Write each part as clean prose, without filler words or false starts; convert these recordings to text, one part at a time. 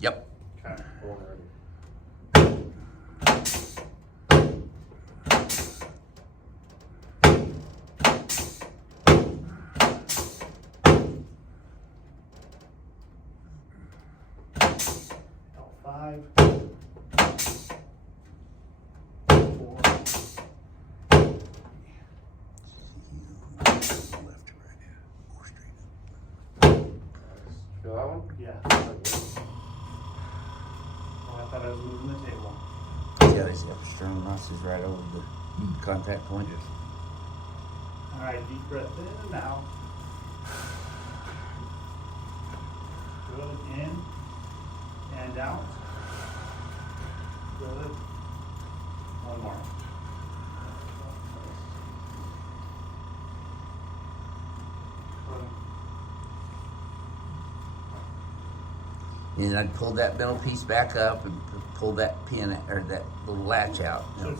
Yep. Okay. L5. 4. Feel that one? Yeah. Oh, I thought I was moving the table. Yeah, these sternum knots is right over the contact point. All right, deep breath in and out. Good, in and out. Good. One more. And I'd pull that middle piece back up and pull that pin or that little latch out. You know.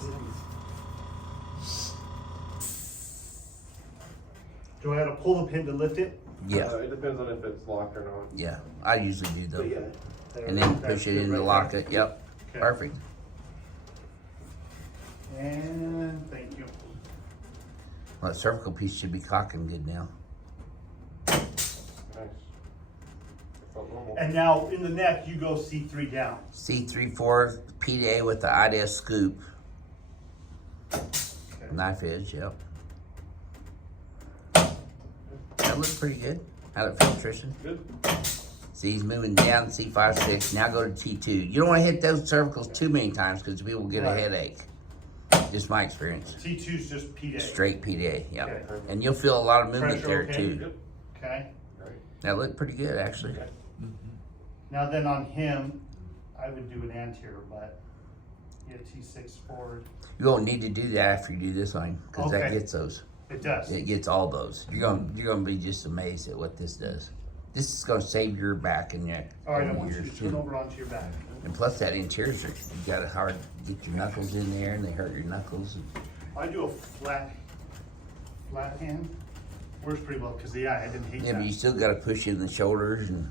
Do I have to pull the pin to lift it? Yeah, It depends on if it's locked or not. yeah. I usually do But though. yeah. And then push it in to lock it. Yep. Okay. Perfect. And thank you. Well, that cervical piece should be cocking good now. Nice. Felt normal. And now in the neck, you go C3 down. C3/4 PDA with the IDS scoop. Okay. Knife edge, yep. That looks pretty good. How'd it feel, Tristan? Good. See, he's moving down C5, 6. Now go to T2. You don't want to hit those cervicals too many times because people get a Right. headache. Just my experience. C2 is just PDA. Straight PDA, yeah. Okay. And you'll feel a lot of movement Pressure there okay? too. Good. Okay. Right. That looked pretty good actually. Okay. Now then on him, I would do an anterior, but yeah, T6 forward. You won't need to do that after you do this one because that Okay. gets those. It does. It gets all those. You're gonna be just amazed at what this does. This is gonna save your back and your All right, I over want you yours, to turn too. over onto your back. And plus that interior's, you got to hard get your knuckles in there and they hurt your knuckles. I do a flat hand. Works pretty well because I didn't hate Yeah, that. but you still got to push in the shoulders and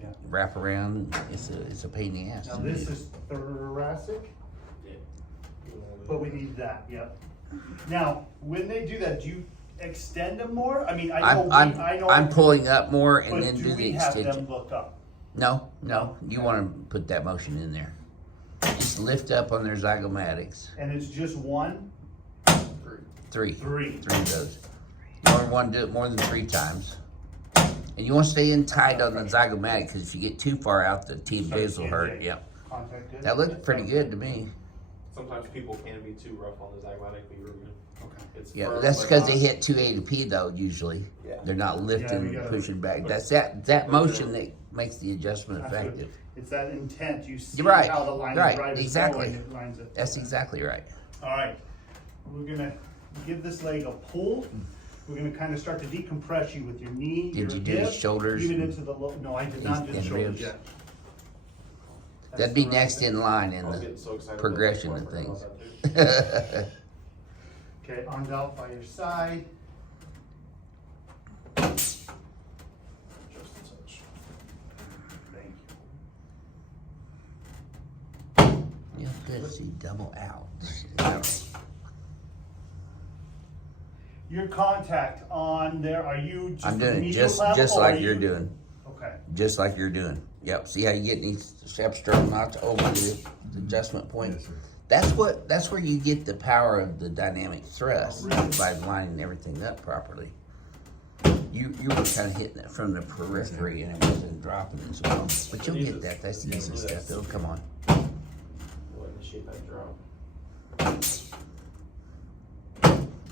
Yeah. wrap around. It's a pain in the ass. Now to this do. is thoracic, but we need that. Yep. Now when they do that, do you extend them more? I mean, I know. I know. I'm pulling up more and But then do do we the have extension. them look up? No, you want to put that motion in there. Just lift up on their zygomatics. And it's just one, Three three. of those. You only want to do it more than 3 times. And you want to stay in tight on the zygomatic because if you get too far out, the T-biz will hurt. Yep. Contact good. That looked pretty good to me. Sometimes people can be too rough on the zygomatic, but you're good. Okay. It's Yeah, firm, that's but because they not- hit 280p though. Usually, Yeah. they're not lifting, we gotta- pushing back. That's that motion that makes the adjustment That's good. effective. It's that intent. You see You're right. how the line Right. is Exactly. going, it lines it. That's exactly right. All right. We're gonna give this leg a pull. We're gonna kind of start to decompress you with your knee, Did your you do hip, the shoulders even and- into the low. No, I did not do the and shoulders ribs? yet. That's That'd be the next right in line in I was the getting so excited. progression about of that, I things. forgot about that too. Okay, arms out by your side. Just a touch. Thank you. Yeah, good. See, double out. Your contact on there, are you just I'm doing it medial just level, or like are you're you- doing. Okay. Just like you're doing. Yep. See how you get these sternum knots over the adjustment point? That's where you get the power of the dynamic thrust by lining everything up properly. You were kind of hitting it from the periphery and it wasn't dropping as well. But you'll get that. That's the easy stuff. It'll come on. Go ahead and shape that drop.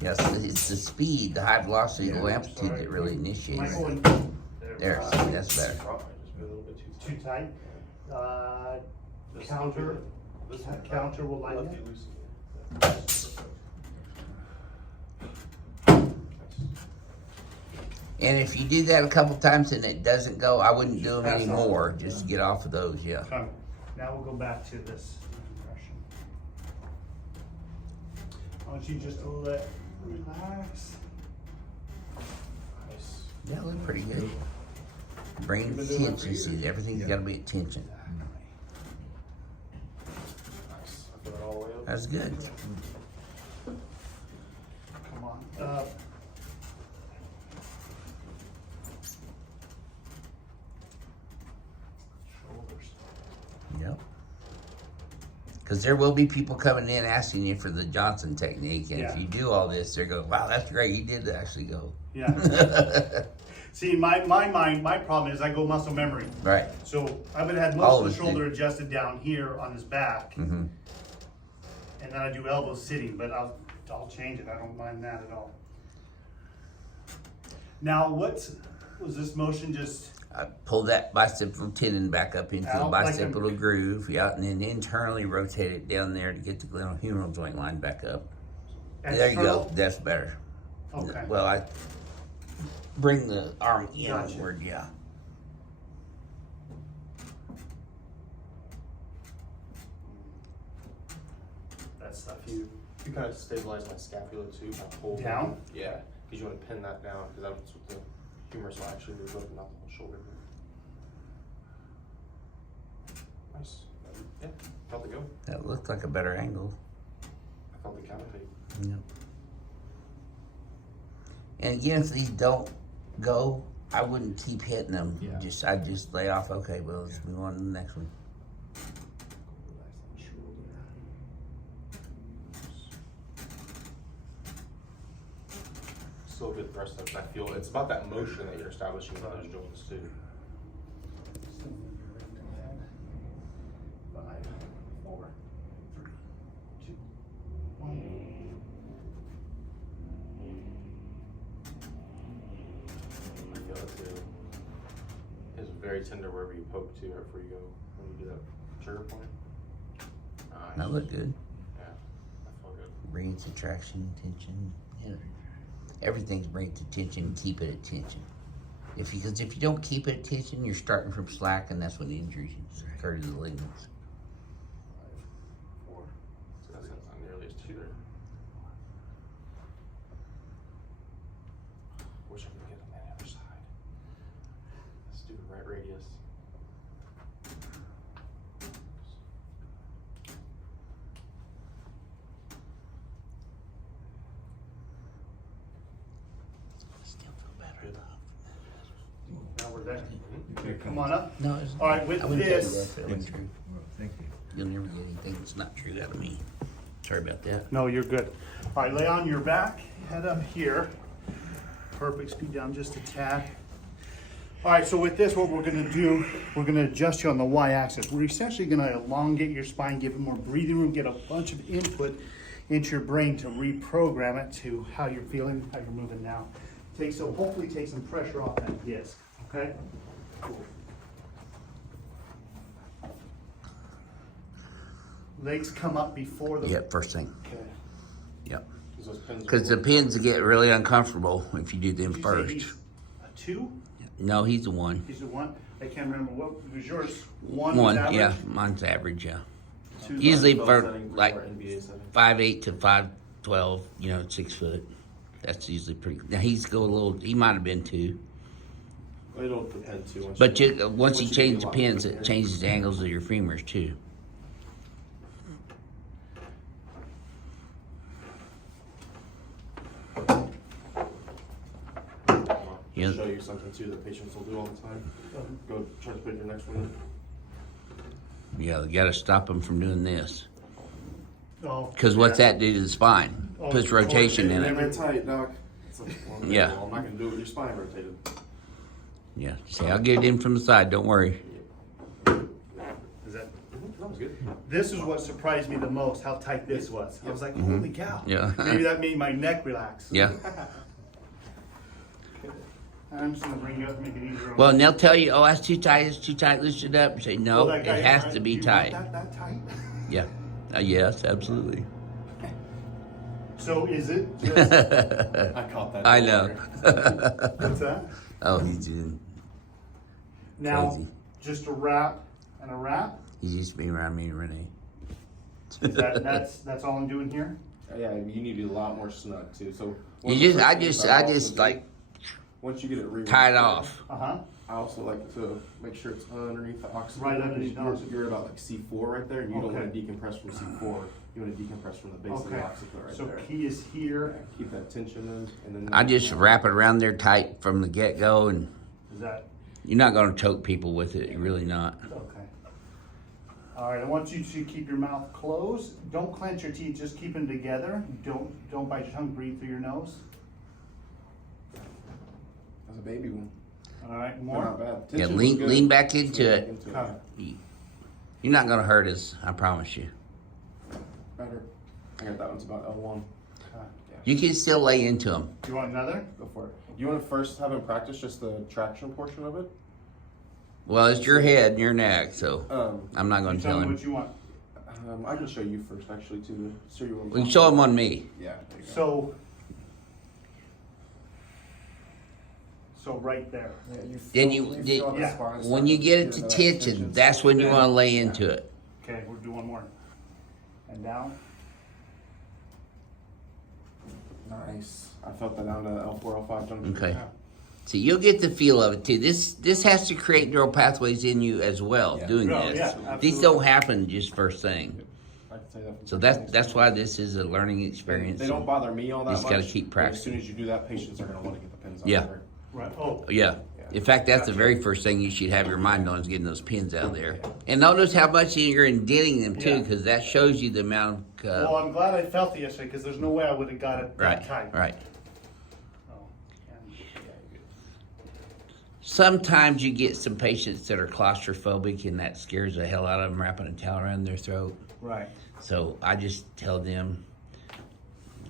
Yes, it's the speed, the high velocity, low amplitude Sorry. that really initiates Michael, it. and- There, see, that's better. Drop, I just feel a little bit Too tight. This Counter. This Counter will line lefty up. loose. And if you do that a couple times and it doesn't go, I wouldn't do them Pass on. anymore. Just get off of those, yeah. Okay. Now we'll go back to this compression. Why don't you just relax? Nice. That looked pretty good. Bring tension, see, everything's gotta be at tension. all the way up. That's good. Come on. Shoulders. Yep. Because there will be people coming in asking you for the Johnson technique, and if Yeah. you do all this, they're going, "Wow, that's great! You did actually go." Yeah. See, my problem is I go muscle memory. Right. So I would have All most of of the us shoulder do. adjusted down here on his back, Mm-hmm. and then I do elbows sitting, but I'll change it. I don't mind that at all. Now, what was this motion just? I pull that bicipital tendon back up into the Out like a- bicipital groove, yeah, and then internally rotate it down there to get the glenohumeral joint line back up. There you go. external? That's better. Okay. Well, I bring the arm Gotcha. inward, yeah. That stuff you. You kind of stabilize my scapula too by holding. Down? Yeah, because you want to pin that down because that's what the humerus will actually move up, not the whole shoulder. Nice. Yeah, felt it go. That looked like a better angle. I felt the cavitate. Yep. And again, if these don't go, I wouldn't keep hitting them. Yeah. I'd just lay off. Okay, well, let's move on to the next one. Still a good thrust ups. I feel it's about that motion that you're establishing in those joints too. 5, 4, 3, 2, 1. I feel it too. It's very tender wherever you poke too, right before you go when you do that trigger point. Nice. That looked good. Yeah, I feel good. Bring it to traction, tension. Yeah. Everything's bring it to tension. Keep it at tension. Because if you don't keep it at tension, you're starting from slack, and that's when injuries occur to the ligaments. 5, 4. So that's not nearly as tender. Wish I could get on that other side. Let's do the right radius. Still feel better Good. though. Now we're there. Okay. Come on up. No, it's All right, with I wouldn't tell you this- that if it wasn't true. Thank you. You'll never get anything that's not true out of me. Sorry about that. No, you're good. All right, lay on your back, head up here. Perfect, scoot down just a tad. All right, so with this, what we're gonna do, we're gonna adjust you on the Y-axis. We're essentially gonna elongate your spine, give it more breathing room, get a bunch of input into your brain to reprogram it to how you're feeling, how you're moving now. Hopefully take some pressure off that disc, okay? Cool. Legs come up before the. Yep, first thing. Okay. Yep. Those pins are Because the pins get really uncomfortable if you do them Did you say first. he's a 2? No, he's the one. He's a 1? I can't remember, what was yours? 1 One, was average? yeah, mine's average, yeah. 2's Usually NFL for setting like our NBA setting. 5'8" to 5'12", 6 foot. That's usually pretty. Now he's go a little. He might have been 2, It'll depend too. but once you do change a the lot pins, quicker. it changes the angles of your femurs too. Yeah. Show you something too that patients will do all the time. Go try to put your next one in. Yeah, you got to stop them from doing this. Oh, Because what's yeah. that do to the spine? Oh, Puts rotation in They're it. tight, doc. It's like, well, okay, Yeah. well, I'm not gonna do it with your spine rotated. Yeah. See, I'll get it in from the side. Don't worry. Is that, That was good. this is what surprised me the most, how tight this was. I was like, holy cow. Mm-hmm. Yeah. Maybe that made my neck relax. Yeah. I'm just gonna bring you up, make it easier. on Well, you. and they'll tell you, oh, that's too tight. It's too tight. Lift it up. You say, no, Well, that guy- it has to be you want tight. That tight? Yeah. Yes, absolutely. So is it just, I caught that. I know. what's that? Oh, he's doing. Now, Crazy. just a wrap and a wrap? He used to be around me and Renee. That's all I'm doing here? Yeah, you need to be a lot more snug too. So I just like once you get it tie it off. Uh-huh. I also like to make sure it's underneath the occipital. Right underneath the occipital. You're about like C4 right there, and you don't Okay. want to decompress from C4. You want to decompress from the base of the Okay, occipital right so there. key is here. Yeah, keep that tension in, and then I just wrap it around there tight from the get-go, and Is that, you're not gonna choke people with it, you're really not. okay. All right, I want you to keep your mouth closed. Don't clench your teeth, just keep them together. Don't bite your tongue, breathe through your nose. That's a baby one. All right, They're more. not bad. Yeah, Tension's lean good. lean back into Lean it. back into it, Okay. yeah. You're not gonna hurt us, I promise you. Better. I got that one's about L1. Okay. You can still lay into them. Do you want another? Go for it. You want to first have him practice just the traction portion of it? Well, it's your head and your neck, so I'm not gonna You tell tell me him. what you want. I can show you first actually to show you what I'm We can talking show about. him on me. Yeah. There you go. So right there. Yeah, Then feel on the yeah. spine When you start get it to to that tension, tension. that's when you Yeah. wanna lay into it. Okay, we'll do one more. And down. Nice. I felt that down to L4, L5 junction. Okay. Yeah. See, you'll get the feel of it too. This has to create neural pathways in you as well. Yeah. Doing Oh, this, yeah, these absolutely. don't happen just first thing. I can say that from So experience. that's why this is a learning experience. They don't bother me all that Just much. gotta keep but As soon practicing. as you do that, patients are going to want to get the pins out. Yeah. There. Right. Oh, Yeah. In fact, that's the very first thing you should have your mind on is getting those pins out of there. And notice how much you're indenting them too, Yeah. because that shows you the amount of. well, I'm glad I felt it yesterday because there's no way I would have got it that Right. tight. Right. Oh, and- Sometimes you get some patients that are claustrophobic, and that scares the hell out of them wrapping a towel around their throat. Right. So I just tell them,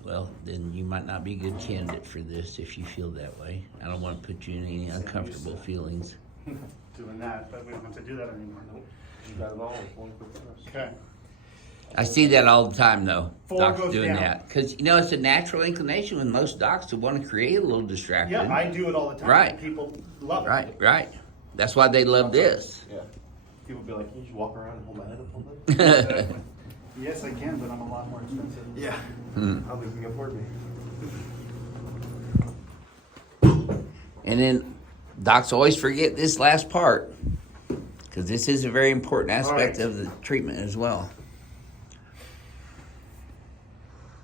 well, then you might not be a good candidate for this if you feel that way. I don't want to put you in any uncomfortable feelings. Doing that, but we don't have to do that anymore. You got it all with one quick press. Okay. I see that all the time, though. Four Docs goes doing down. that because it's a natural inclination with most docs to want to create a little distraction. Yeah, I do it all the time. Right. People love it. Right, right. That's why they love this. Yeah. People be like, can you just walk around and hold my head up a little bit? Yes, I can, but I'm a lot more expensive. Yeah. Hmm. I don't think you can afford me. And then docs always forget this last part because this is a very important aspect All right. of the treatment as well.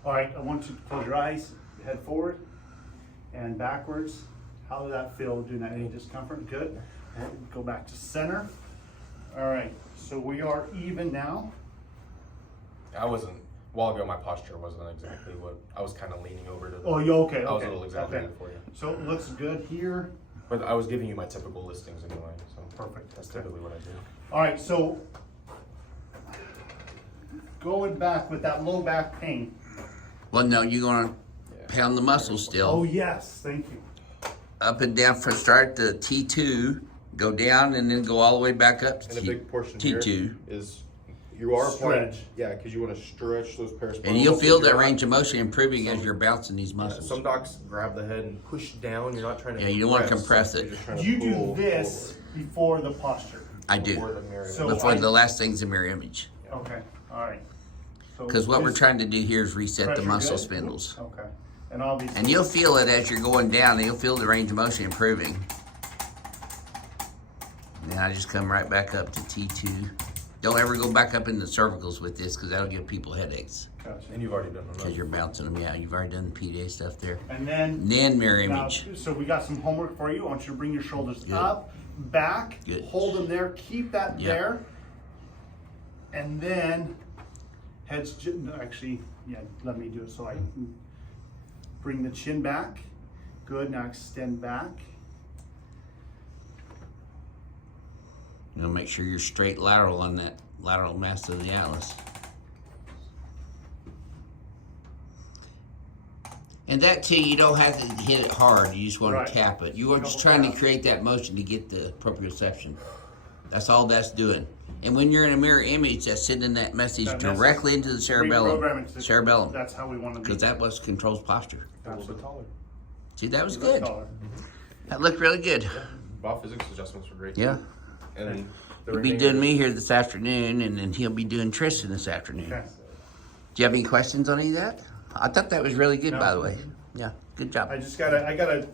All right, I want you to close your eyes, head forward and backwards. How did that feel doing that? Any discomfort? Good. We'll go back to center. All right, so we are even now. I wasn't, a while ago, my posture wasn't exactly what, I was kind of leaning over to the. Oh, you okay? I was Okay. a little exaggerated Okay. for you. So it looks good here. But I was giving you my typical listings anyway, so. Perfect. That's Okay. typically what I do. All right, so going back with that low back pain. Well, no, you're going to Yeah. pound the muscles still. Oh, yes, thank you. Up and down from start to T2, go down and then go all the way back up to And a big portion T2. here is you are applying, Stretch. yeah, because you want to stretch those paraspinal. And you'll muscles. feel that You're not- range of motion improving as you're bouncing these Yeah, muscles. some docs grab the head and push down. You're not trying to. Yeah, you don't wanna compress it. You're just trying to You do pull this before the posture. I before do. the mirror. So- Before I- the last thing's a mirror image. Okay, all right. So Because what we're this- trying to do here is reset the Pressure muscle good? spindles. Okay, and obviously. And you'll feel it as you're going down. You'll feel the range of motion improving. Then I just come right back up to T2. Don't ever go back up in the cervicals with this because that'll give people headaches. Gotcha. And you've already done enough. Because you're bouncing them. Yeah, you've already done the PDA stuff there. And then. And then mirror Now, image. so we got some homework for you. I want you to bring your shoulders Good. up, back, Good. hold them there, keep that Yeah. there. And then heads, no, actually, yeah, let me do it so I can bring the chin back. Good, now extend back. You know, make sure you're straight lateral on that lateral mass of the atlas. And that too, you don't have to hit it hard. You just want Right. to tap it. You are just Couple trying to taps. create that motion to get the proprioception. That's all that's doing. And when you're in a mirror image, that's sending that message That message. directly into the cerebellum. Reprogramming to- Cerebellum. That's how we want to be. Because that was controls posture. A little bit taller. See, that was You look good. taller. That looked really good. Biophysics adjustments were great. too. Yeah. And then the He'll be remainder- doing me here this afternoon, and then he'll be doing Tristan this afternoon. Okay. Do you have any questions on any of that? I thought that was really good, No. by the way. Yeah, good job. I just gotta